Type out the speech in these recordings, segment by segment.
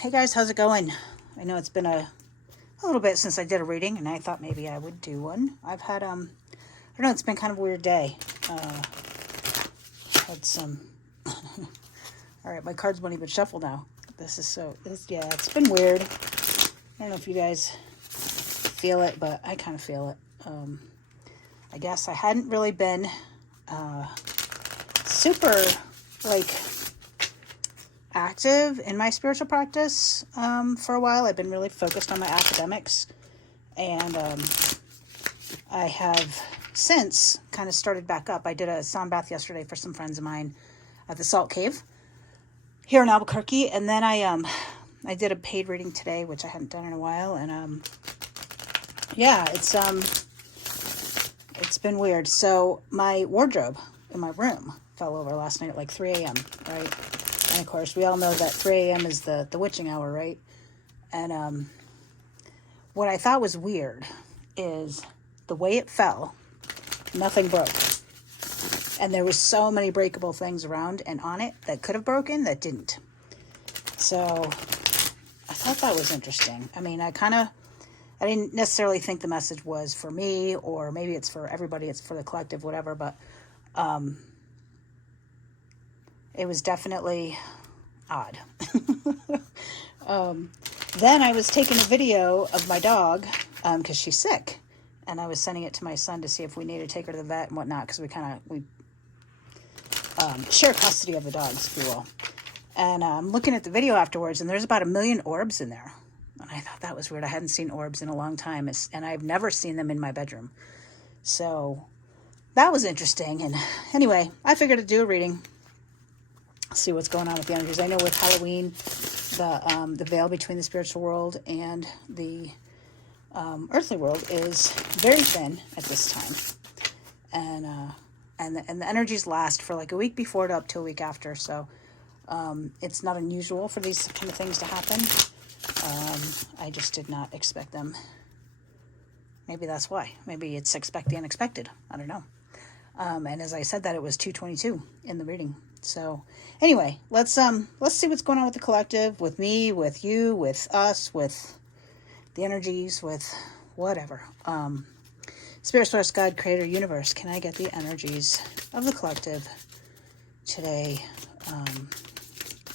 Hey guys, how's it going? I know it's been a little bit since I did a reading, and I thought maybe I would do one. I've had, I don't know, it's been kind of a weird day. Had some, all right, my cards won't even shuffle now. Yeah, it's been weird. I don't know if you guys feel it, but I kind of feel it. I guess I hadn't really been super, like, active in my spiritual practice for a while. I've been really focused on my academics, and I have since kind of started back up. I did a sound bath yesterday for some friends of mine at the Salt Cave here in Albuquerque, and then I did a paid reading today, which I hadn't done in a while, and yeah, it's been weird. So my wardrobe in my room fell over last night at like 3 a.m., right? And of course, we all know that 3 a.m. is the witching hour, right? And what I thought was weird is the way it fell, nothing broke. And there was so many breakable things around and on it that could have broken that didn't. So I thought that was interesting. I mean, I didn't necessarily think the message was for me, or maybe it's for everybody, it's for the collective, whatever, but it was definitely odd. Then I was taking a video of my dog because she's sick, and I was sending it to my son to see if we needed to take her to the vet and whatnot, because we share custody of the dogs, if you will. And I'm looking at the video afterwards, and there's about 1 million orbs in there. And I thought that was weird. I hadn't seen orbs in a long time, and I've never seen them in my bedroom. So that was interesting. And anyway, I figured to do a reading, see what's going on with the energies. I know with Halloween, the veil between the spiritual world and the earthly world is very thin at this time, and the energies last for like a week before to up to a week after. So it's not unusual for these kind of things to happen. I just did not expect them. Maybe that's why. Maybe it's expect the unexpected. I don't know. And as I said that, it was 222 in the reading. So anyway, let's see what's going on with the collective, with me, with you, with us, with the energies, with whatever. Spirit, source, God, creator, universe, can I get the energies of the collective today?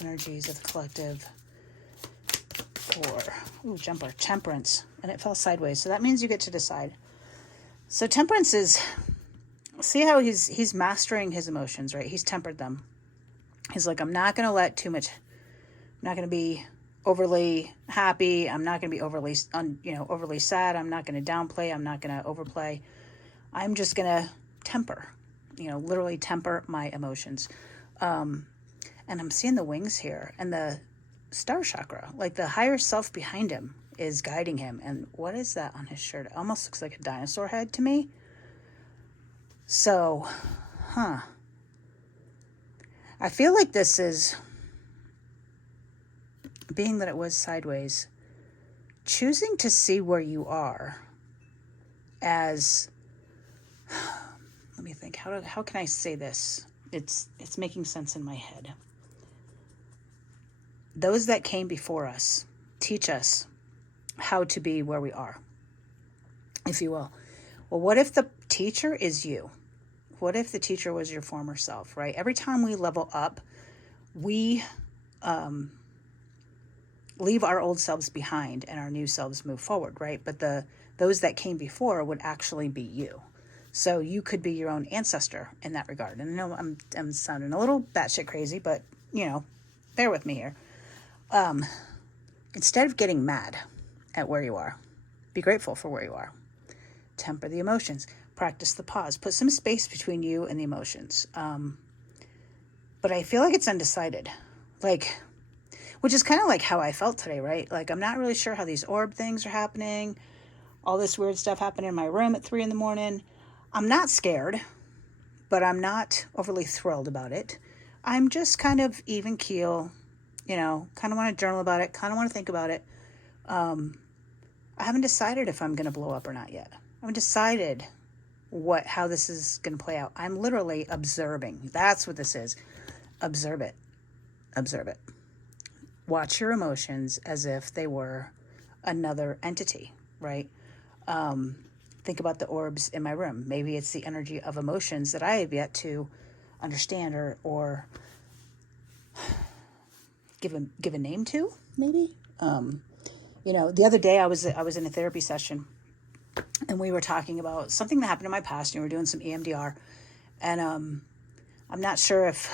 Energies of the collective for, jumper, temperance. And it fell sideways, so that means you get to decide. So temperance is, see how he's mastering his emotions, right? He's tempered them. He's like, I'm not going to let too much, I'm not going to be overly happy. I'm not going to be overly sad. I'm not going to downplay. I'm not going to overplay. I'm just going to temper, literally temper my emotions. And I'm seeing the wings here and the star chakra, like the higher self behind him is guiding him. And what is that on his shirt? It almost looks like a dinosaur head to me. So, I feel like this is, being that it was sideways, choosing to see where you are as, let me think, how can I say this? It's making sense in my head. Those that came before us teach us how to be where we are, if you will. Well, what if the teacher is you? What if the teacher was your former self, right? Every time we level up, we leave our old selves behind and our new selves move forward, right? But those that came before would actually be you. So you could be your own ancestor in that regard. And I know I'm sounding a little batshit crazy, but, bear with me here. Instead of getting mad at where you are, be grateful for where you are. Temper the emotions. Practice the pause. Put some space between you and the emotions. But I feel like it's undecided. Which is kind of like how I felt today, right? Like, I'm not really sure how these orb things are happening. All this weird stuff happening in my room at 3 a.m. I'm not scared, but I'm not overly thrilled about it. I'm just kind of even keel, kind of want to journal about it, kind of want to think about it. I haven't decided if I'm going to blow up or not yet. I haven't decided how this is going to play out. I'm literally observing. That's what this is. Observe it. Observe it. watch your emotions as if they were another entity, right? Think about the orbs in my room. Maybe it's the energy of emotions that I have yet to understand or give a name to, maybe. The other day I was in a therapy session, and we were talking about something that happened in my past, and we were doing some EMDR, and I'm not sure if,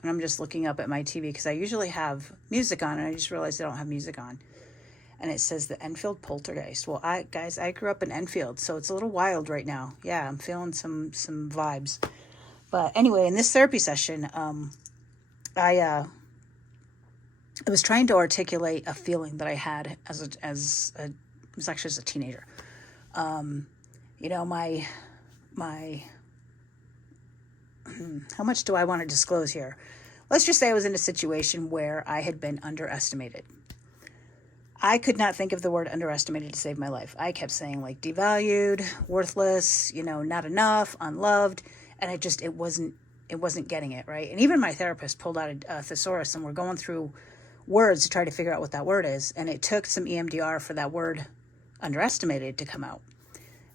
and I'm just looking up at my TV because I usually have music on, and I just realized I don't have music on. And it says the Enfield Poltergeist. Well, I grew up in Enfield, so it's a little wild right now. Yeah, I'm feeling some vibes. But anyway, in this therapy session, I was trying to articulate a feeling that I had it was actually as a teenager. My how much do I want to disclose here? Let's just say I was in a situation where I had been underestimated. I could not think of the word underestimated to save my life. I kept saying like devalued, worthless, not enough, unloved, and it wasn't getting it, right? And even my therapist pulled out a thesaurus, and we're going through words to try to figure out what that word is, and it took some EMDR for that word underestimated to come out.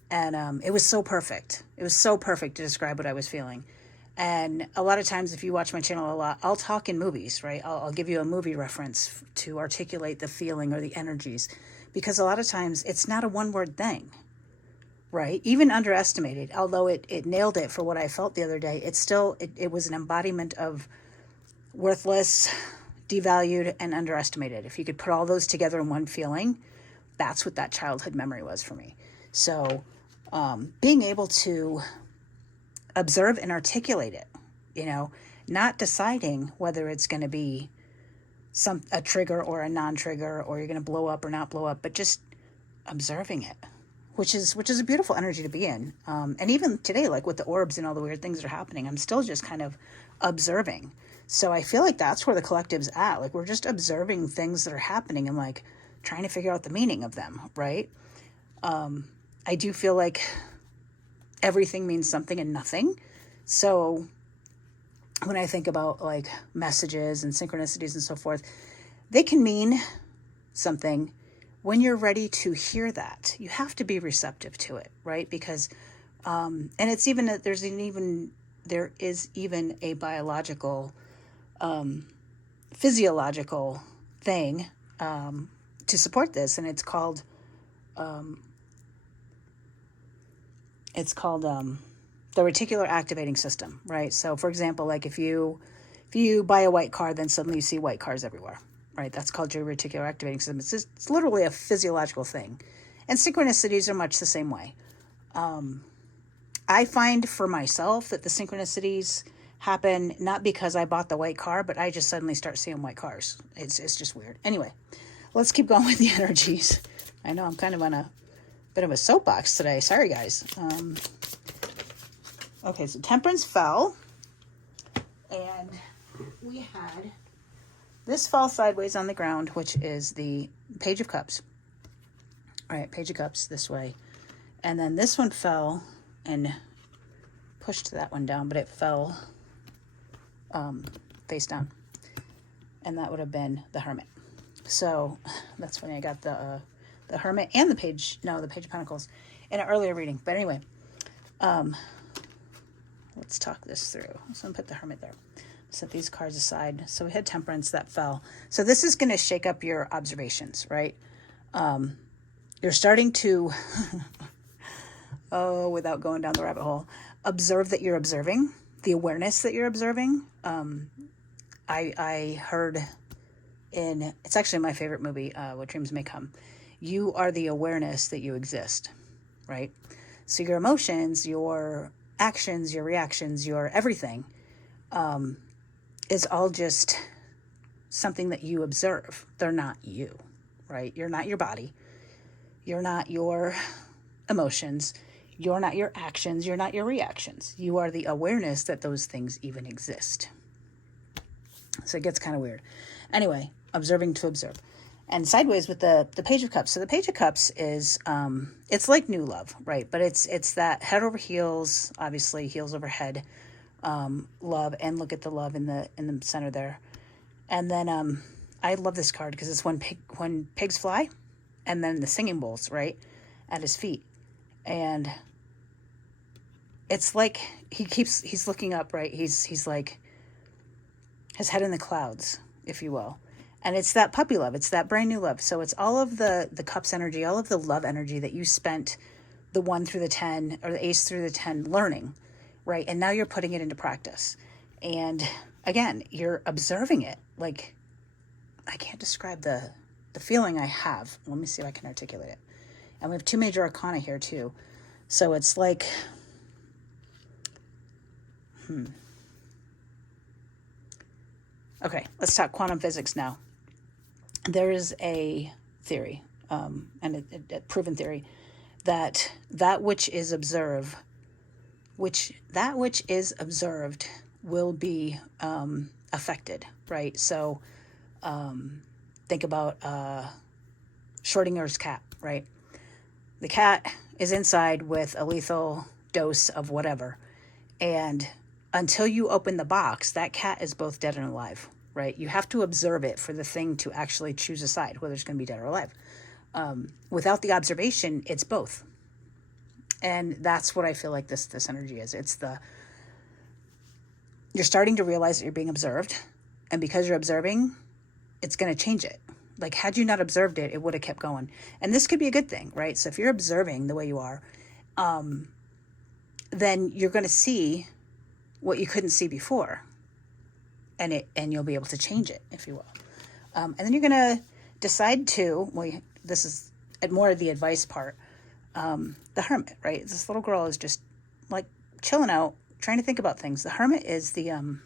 And it was so perfect. It was so perfect to describe what I was feeling. And a lot of times, if you watch my channel a lot, I'll talk in movies, right? I'll give you a movie reference to articulate the feeling or the energies, because a lot of times it's not a one-word thing, right? Even underestimated, although it nailed it for what I felt the other day, it was an embodiment of worthless, devalued, and underestimated. If you could put all those together in one feeling, that's what that childhood memory was for me. So being able to observe and articulate it, not deciding whether it's going to be a trigger or a non-trigger, or you're going to blow up or not blow up, but just observing it, which is a beautiful energy to be in. And even today, like with the orbs and all the weird things that are happening, I'm still just kind of observing. So I feel like that's where the collective's at. Like we're just observing things that are happening and like trying to figure out the meaning of them, right? I do feel like everything means something and nothing. So when I think about like messages and synchronicities and so forth, they can mean something. When you're ready to hear that, you have to be receptive to it, right? Because, and it's even, there is even a biological, physiological thing, to support this. And it's called the reticular activating system, right? So for example, like if you buy a white car, then suddenly you see white cars everywhere, right? That's called your reticular activating system. It's literally a physiological thing. And synchronicities are much the same way. I find for myself that the synchronicities happen not because I bought the white car, but I just suddenly start seeing white cars. It's just weird. Anyway, let's keep going with the energies. I know I'm kind of on a bit of a soapbox today. Sorry, guys. Okay, so Temperance fell, and we had this fall sideways on the ground, which is the Page of Cups. All right, Page of Cups this way. And then this one fell and pushed that one down, but it fell face down. And that would have been the Hermit. So that's funny. I got the Hermit and the Page of Pentacles in an earlier reading. But anyway, let's talk this through. So I'm going to put the Hermit there. Set these cards aside. So we had Temperance that fell. So this is going to shake up your observations, right? You're starting to, without going down the rabbit hole, observe that you're observing, the awareness that you're observing. I heard it's actually my favorite movie, What Dreams May Come. You are the awareness that you exist, right? So your emotions, your actions, your reactions, your everything is all just something that you observe. They're not you, right? You're not your body. You're not your emotions. You're not your actions. You're not your reactions. You are the awareness that those things even exist. So it gets kind of weird. Anyway, observing to observe. And sideways with the Page of Cups. So the Page of Cups is, it's like new love, right? But it's that head over heels, obviously heels over head, love. And look at the love in the center there. And then I love this card because it's when pigs fly, and then the singing bowls, right, at his feet. And it's like he's looking up, right? He's like his head in the clouds, if you will. And it's that puppy love. It's that brand new love. So it's all of the cups energy, all of the love energy that you spent the 1 through the 10 or the ace through the 10 learning, right? And now you're putting it into practice. And again, you're observing it. Like, I can't describe the feeling I have. Let me see if I can articulate it. And we have 2 major arcana here too. So it's like, Okay, let's talk quantum physics now. There is a theory, and a proven theory, that which is observed will be affected, right? So think about Schrodinger's cat, right? The cat is inside with a lethal dose of whatever, and until you open the box, that cat is both dead and alive, right? You have to observe it for the thing to actually choose a side, whether it's going to be dead or alive. Without the observation, it's both. And that's what I feel like this energy is. You're starting to realize that you're being observed. And because you're observing, it's going to change it. Like, had you not observed it, it would have kept going. And this could be a good thing, right? So if you're observing the way you are, then you're going to see what you couldn't see before. And you'll be able to change it, if you will. And then you're going to decide to, this is more of the advice part, the hermit, right? This little girl is just like chilling out, trying to think about things. The hermit is the,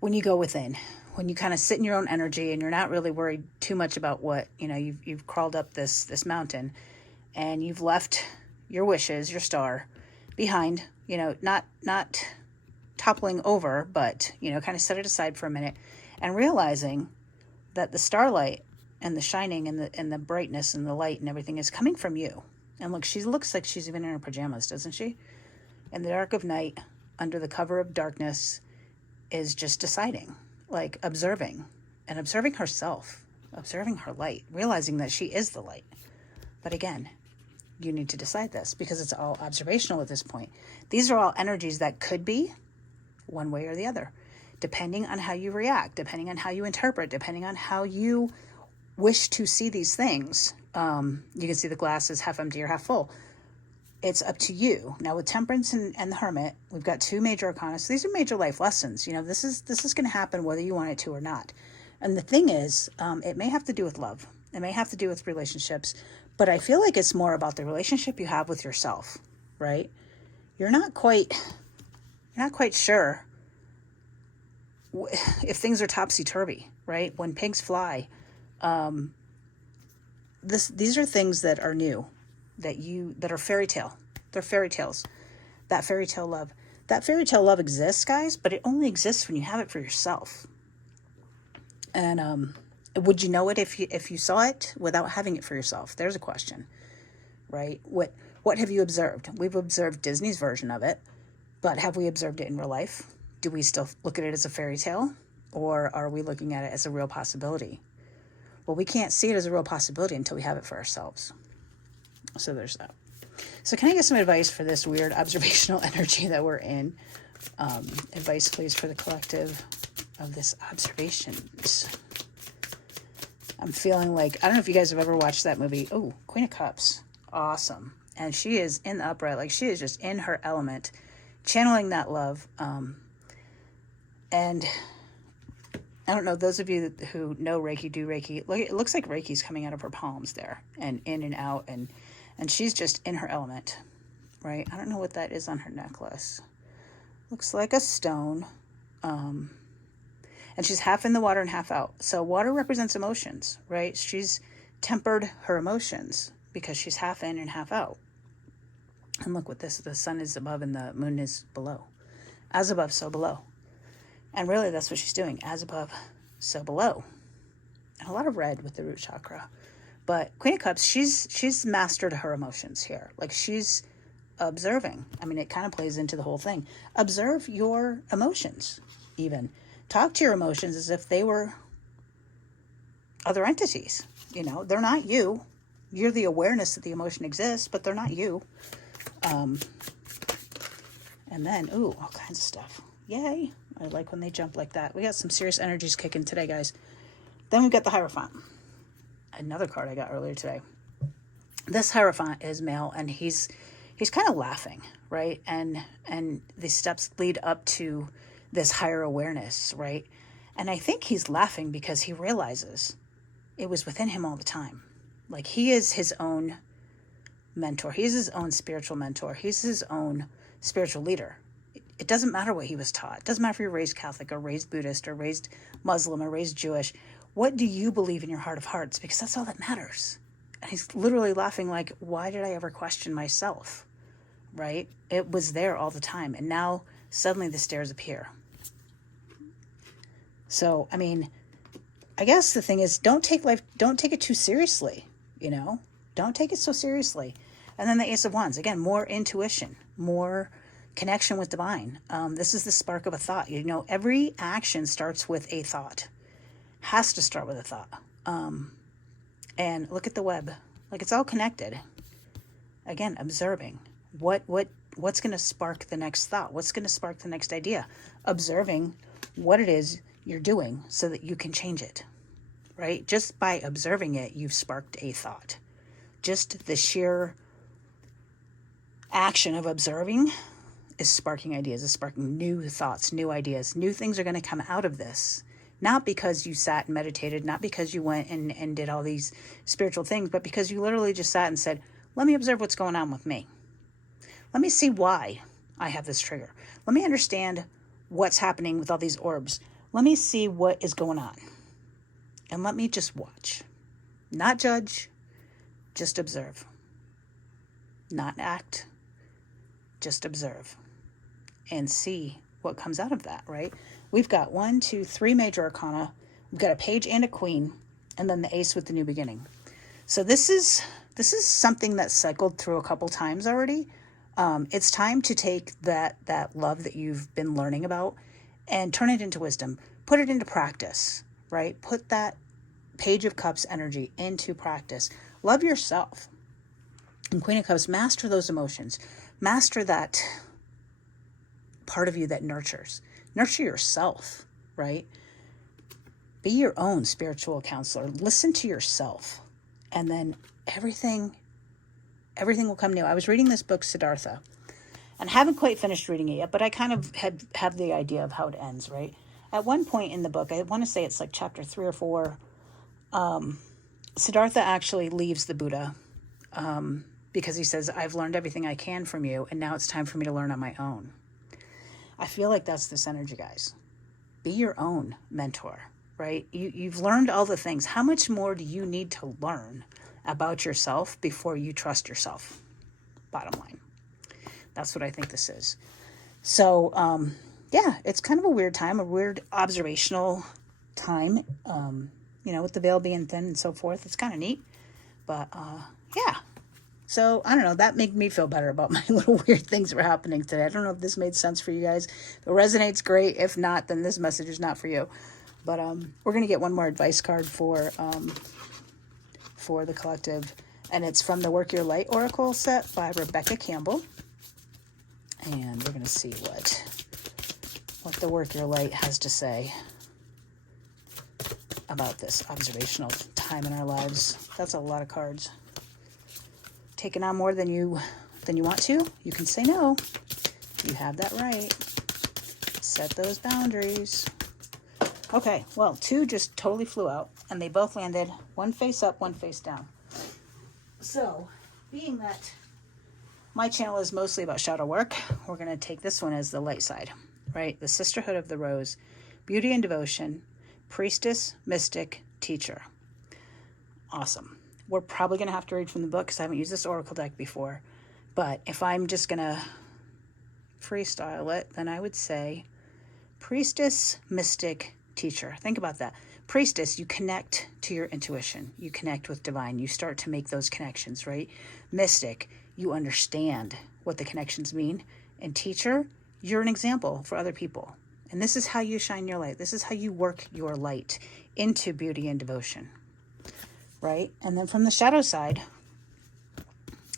when you go within, when you kind of sit in your own energy and you're not really worried too much about what, you've crawled up this mountain and you've left your wishes, your star behind, not toppling over, but, kind of set it aside for a minute and realizing that the starlight and the shining and the brightness and the light and everything is coming from you. And look, she looks like she's even in her pajamas, doesn't she? In the dark of night, under the cover of darkness, is just deciding, like observing herself, observing her light, realizing that she is the light. But again, you need to decide this because it's all observational at this point. These are all energies that could be one way or the other, depending on how you react, depending on how you interpret, depending on how you wish to see these things. You can see the glass is half empty or half full. It's up to you. Now with Temperance and the Hermit, we've got 2 major arcana. So these are major life lessons. This is going to happen whether you want it to or not. And the thing is, it may have to do with love. It may have to do with relationships, but I feel like it's more about the relationship you have with yourself, right? You're not quite sure if things are topsy-turvy, right? When pigs fly, these are things that are new, that are fairy tale. They're fairy tales. That fairy tale love exists, guys, but it only exists when you have it for yourself. And would you know it if you saw it without having it for yourself? There's a question, right? What have you observed? We've observed Disney's version of it, but have we observed it in real life? Do we still look at it as a fairy tale, or are we looking at it as a real possibility? Well, we can't see it as a real possibility until we have it for ourselves. So there's that. So can I get some advice for this weird observational energy that we're in? Advice, please, for the collective of this observations. I'm feeling like, I don't know if you guys have ever watched that movie. Oh, Queen of Cups. Awesome. And she is in the upright. Like, she is just in her element, channeling that love. And I don't know, those of you who know Reiki, do Reiki, it looks like Reiki's coming out of her palms there and in and out. And she's just in her element, right? I don't know what that is on her necklace. Looks like a stone. And she's half in the water and half out. So water represents emotions, right? She's tempered her emotions because she's half in and half out. And look what this, the sun is above and the moon is below. As above, so below. And really that's what she's doing. As above, so below. And a lot of red with the root chakra. But Queen of Cups, she's mastered her emotions here. Like, she's observing. I mean, it kind of plays into the whole thing. Observe your emotions, even. Talk to your emotions as if they were other entities. You know, they're not you. You're the awareness that the emotion exists, but they're not you. And then, ooh, all kinds of stuff. Yay. I like when they jump like that. We got some serious energies kicking today, guys. Then we've got the Hierophant. Another card I got earlier today. This Hierophant is male, and he's kind of laughing, right? And the steps lead up to this higher awareness, right? And I think he's laughing because he realizes it was within him all the time. Like, he is his own mentor. He's his own spiritual mentor. He's his own spiritual leader. It doesn't matter what he was taught. It doesn't matter if you're raised Catholic or raised Buddhist or raised Muslim or raised Jewish. What do you believe in your heart of hearts? Because that's all that matters. And he's literally laughing like, why did I ever question myself? Right? It was there all the time. And now suddenly the stairs appear. So, I mean, I guess the thing is, don't take it too seriously, you know? Don't take it so seriously. And then the Ace of Wands, again, more intuition, more connection with divine. This is the spark of a thought. You know, every action starts with a thought. Has to start with a thought. And look at the web. Like, it's all connected. Again, observing. What's going to spark the next thought? What's going to spark the next idea? Observing what it is you're doing so that you can change it. Right? Just by observing it, you've sparked a thought. Just the sheer action of observing is sparking ideas, is sparking new thoughts, new ideas. New things are going to come out of this. Not because you sat and meditated, not because you went and did all these spiritual things, but because you literally just sat and said, let me observe what's going on with me. Let me see why I have this trigger. Let me understand what's happening with all these orbs. Let me see what is going on. And let me just watch. Not judge, just observe. Not act, just observe. And see what comes out of that, right? We've got 1, 2, 3 major arcana. We've got a page and a queen, and then the ace with the new beginning. So this is something that's cycled through a couple times already. It's time to take that love that you've been learning about and turn it into wisdom. Put it into practice, right? Put that Page of Cups energy into practice. Love yourself. And Queen of Cups, master those emotions. Master that part of you that nurtures. Nurture yourself, right? Be your own spiritual counselor. Listen to yourself. And then everything will come new. I was reading this book, Siddhartha, and haven't quite finished reading it yet, but I kind of have the idea of how it ends, right? At one point in the book, I want to say it's like chapter 3 or 4, Siddhartha actually leaves the Buddha because he says, I've learned everything I can from you, and now it's time for me to learn on my own. I feel like that's this energy, guys. Be your own mentor, right? You've learned all the things. How much more do you need to learn about yourself before you trust yourself? Bottom line. That's what I think this is. So, yeah, it's kind of a weird time, a weird observational time, with the veil being thin and so forth. It's kind of neat. But, yeah. So, I don't know, that made me feel better about my little weird things that were happening today. I don't know if this made sense for you guys. If it resonates, great. If not, then this message is not for you. But we're going to get one more advice card for the collective. And it's from the Work Your Light Oracle set by Rebecca Campbell. And we're going to see what the Work Your Light has to say about this observational time in our lives. That's a lot of cards. Taking on more than you want to, you can say no. You have that right. Set those boundaries. Okay, well, 2 just totally flew out, and they both landed one face up, one face down. So, being that my channel is mostly about shadow work, we're going to take this one as the light side, right? The Sisterhood of the Rose, Beauty and Devotion, Priestess, Mystic, Teacher. Awesome. We're probably going to have to read from the book because I haven't used this oracle deck before. But if I'm just going to freestyle it, then I would say Priestess, Mystic, Teacher. Think about that. Priestess, you connect to your intuition. You connect with divine. You start to make those connections, right? Mystic, you understand what the connections mean. And Teacher, you're an example for other people. And this is how you shine your light. This is how you work your light into beauty and devotion. right? And then from the shadow side,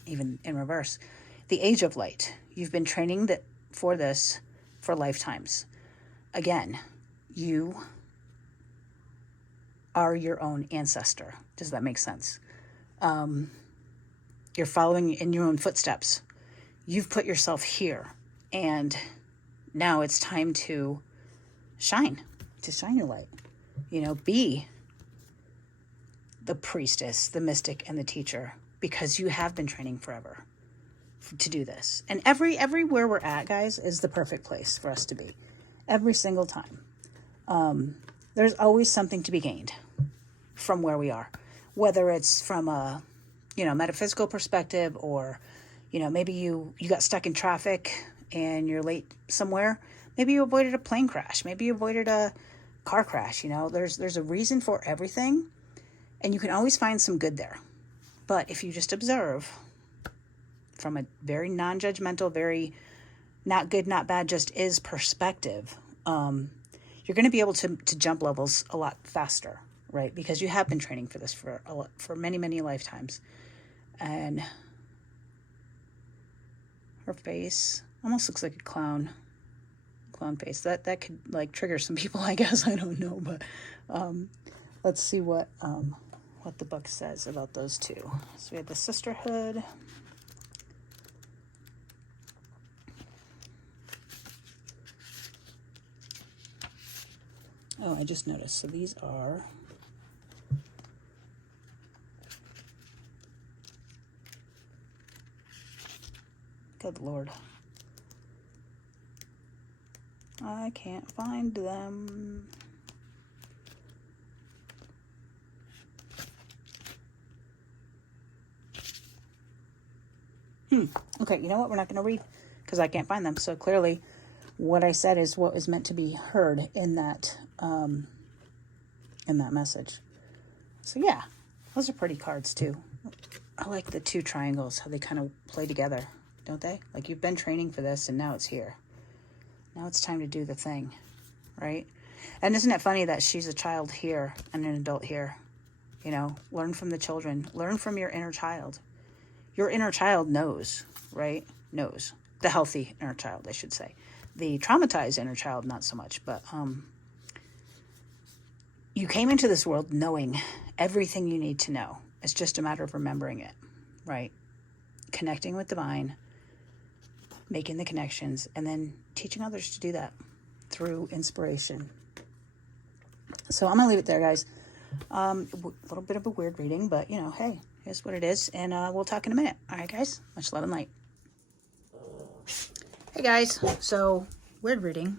even in reverse, the age of light. You've been training for this for lifetimes. Again, you are your own ancestor. Does that make sense? You're following in your own footsteps. You've put yourself here, and now it's time to shine your light. Be the priestess, the mystic, and the teacher, because you have been training forever to do this. And everywhere we're at, guys, is the perfect place for us to be. Every single time. There's always something to be gained from where we are, whether it's from a metaphysical perspective, or maybe you got stuck in traffic and you're late somewhere. Maybe you avoided a plane crash. Maybe you avoided a car crash. There's a reason for everything, and you can always find some good there. But if you just observe from a very non-judgmental, very not good, not bad, just is perspective, you're going to be able to jump levels a lot faster, right? Because you have been training for this for many, many lifetimes. And her face almost looks like a clown face. That could like trigger some people, I guess. I don't know, but let's see what the book says about those two. So we have the sisterhood. Oh, I just noticed. So these are good Lord. I can't find them. Okay, you know what? We're not going to read because I can't find them. So clearly what I said is what is meant to be heard in that message. So yeah, those are pretty cards too. I like the two triangles, how they kind of play together, don't they? Like you've been training for this and now it's here. Now it's time to do the thing, right? And isn't it funny that she's a child here and an adult here? Learn from the children. Learn from your inner child. Your inner child knows, right? Knows. The healthy inner child, I should say. The traumatized inner child, not so much. But you came into this world knowing everything you need to know. It's just a matter of remembering it, right? Connecting with divine, making the connections, and then teaching others to do that through inspiration. So I'm going to leave it there, guys. A little bit of a weird reading, but, hey, here's what it is. And we'll talk in a minute. All right, guys. Much love and light. Hey, guys. So, weird reading.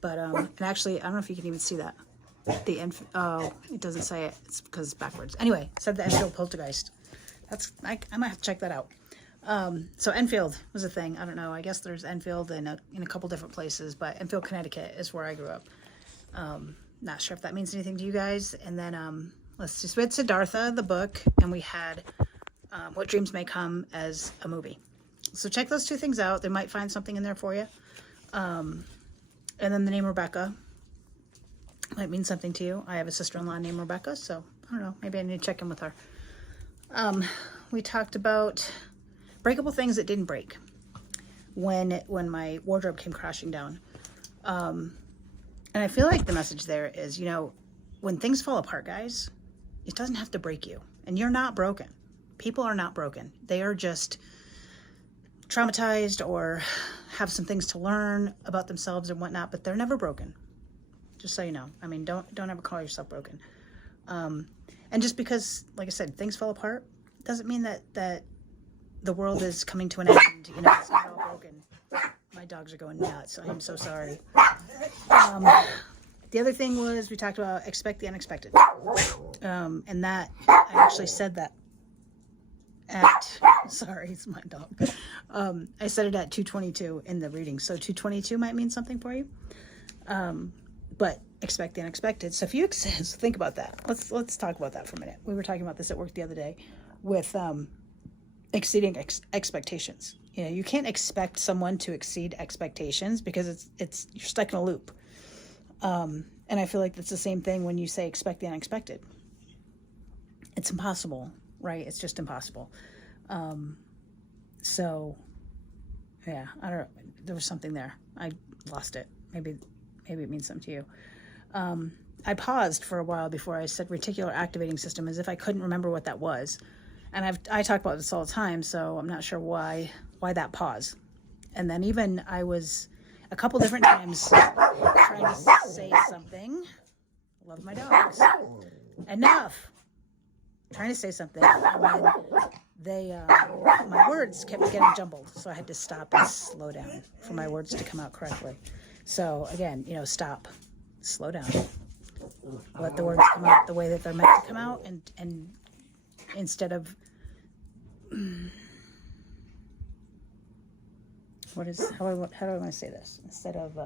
But, and actually, I don't know if you can even see that. Oh, it doesn't say it. It's because it's backwards. Anyway, it said the Enfield Poltergeist. I might have to check that out. So Enfield was a thing. I don't know. I guess there's Enfield in a couple different places, but Enfield, Connecticut is where I grew up. Not sure if that means anything to you guys. And then let's just read Siddhartha, the book, and we had What Dreams May Come as a movie. So check those two things out. They might find something in there for you. And then the name Rebecca might mean something to you. I have a sister-in-law named Rebecca, so I don't know. Maybe I need to check in with her. We talked about breakable things that didn't break when my wardrobe came crashing down. And I feel like the message there is, when things fall apart, guys, it doesn't have to break you. And you're not broken. People are not broken. They are just traumatized or have some things to learn about themselves and whatnot, but they're never broken. Just so you know. I mean, don't ever call yourself broken. And just because, like I said, things fall apart doesn't mean that the world is coming to an end. It's not all broken. My dogs are going nuts. I am so sorry. The other thing was we talked about expect the unexpected. And that, I actually said that sorry, it's my dog. I said it at 2:22 in the reading. So 2:22 might mean something for you. But expect the unexpected. So if you think about that. Let's talk about that for a minute. We were talking about this at work the other day with exceeding expectations. You can't expect someone to exceed expectations because it's you're stuck in a loop. And I feel like that's the same thing when you say expect the unexpected. it's impossible, right? It's just impossible. So yeah, I don't know. There was something there. I lost it. Maybe it means something to you. I paused for a while before I said reticular activating system, as if I couldn't remember what that was. And I talk about this all the time, so I'm not sure why that pause. And then even I was a couple different times trying to say something. Love my dogs. Enough. Trying to say something, and then my words kept getting jumbled, so I had to stop and slow down for my words to come out correctly. So again, stop, slow down, let the words come out the way that they're meant to come out, and instead of how do I want to say this? Instead of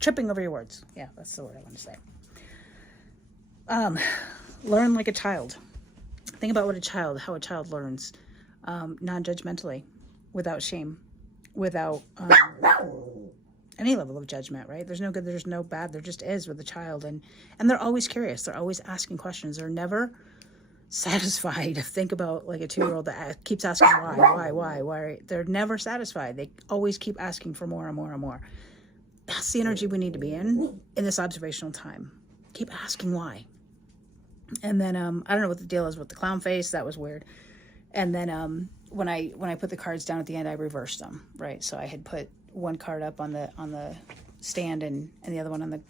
tripping over your words. Yeah, that's the word I want to say. Learn like a child. Think about how a child learns, non-judgmentally, without shame, without any level of judgment, right? There's no good, there's no bad, there just is with a child. And they're always curious. They're always asking questions. They're never satisfied. Think about like a 2-year-old that keeps asking why. They're never satisfied. They always keep asking for more and more and more. That's the energy we need to be in this observational time. Keep asking why. And then I don't know what the deal is with the clown face. That was weird. And then when I put the cards down at the end, I reversed them, right? So I had put one card up on the stand and the other one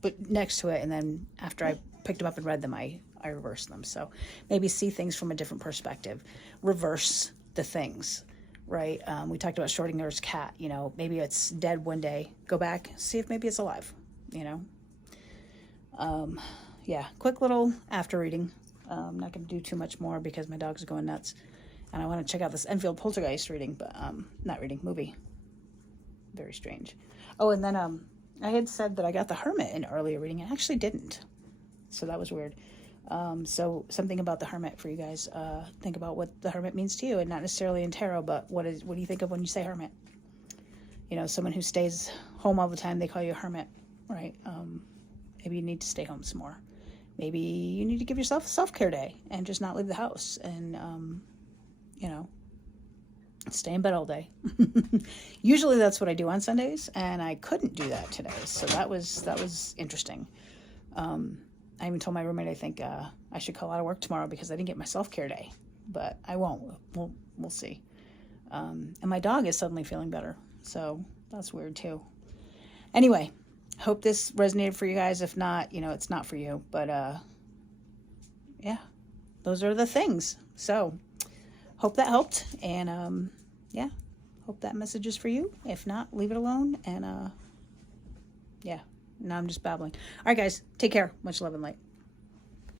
but next to it, and then after I picked them up and read them, I reversed them. So maybe see things from a different perspective. Reverse the things, right? We talked about Schrodinger's cat. Maybe it's dead one day. Go back, see if maybe it's alive. Yeah, quick little after reading. I'm not going to do too much more because my dogs are going nuts. And I want to check out this Enfield Poltergeist reading, but movie. Very strange. Oh, and then I had said that I got the Hermit in earlier reading. I actually didn't. So that was weird. So something about the Hermit for you guys. Think about what the Hermit means to you, and not necessarily in tarot, but what do you think of when you say Hermit? Someone who stays home all the time, they call you a hermit, right? Maybe you need to stay home some more. Maybe you need to give yourself a self-care day and just not leave the house and, stay in bed all day. Usually that's what I do on Sundays, and I couldn't do that today. So that was interesting. I even told my roommate, I think I should call out of work tomorrow because I didn't get my self-care day, but I won't. We'll see. And my dog is suddenly feeling better. So that's weird too. Anyway, hope this resonated for you guys. If not, it's not for you. But yeah, those are the things. So hope that helped. And yeah, hope that message is for you. If not, leave it alone. And yeah, now I'm just babbling. All right, guys, take care. Much love and light.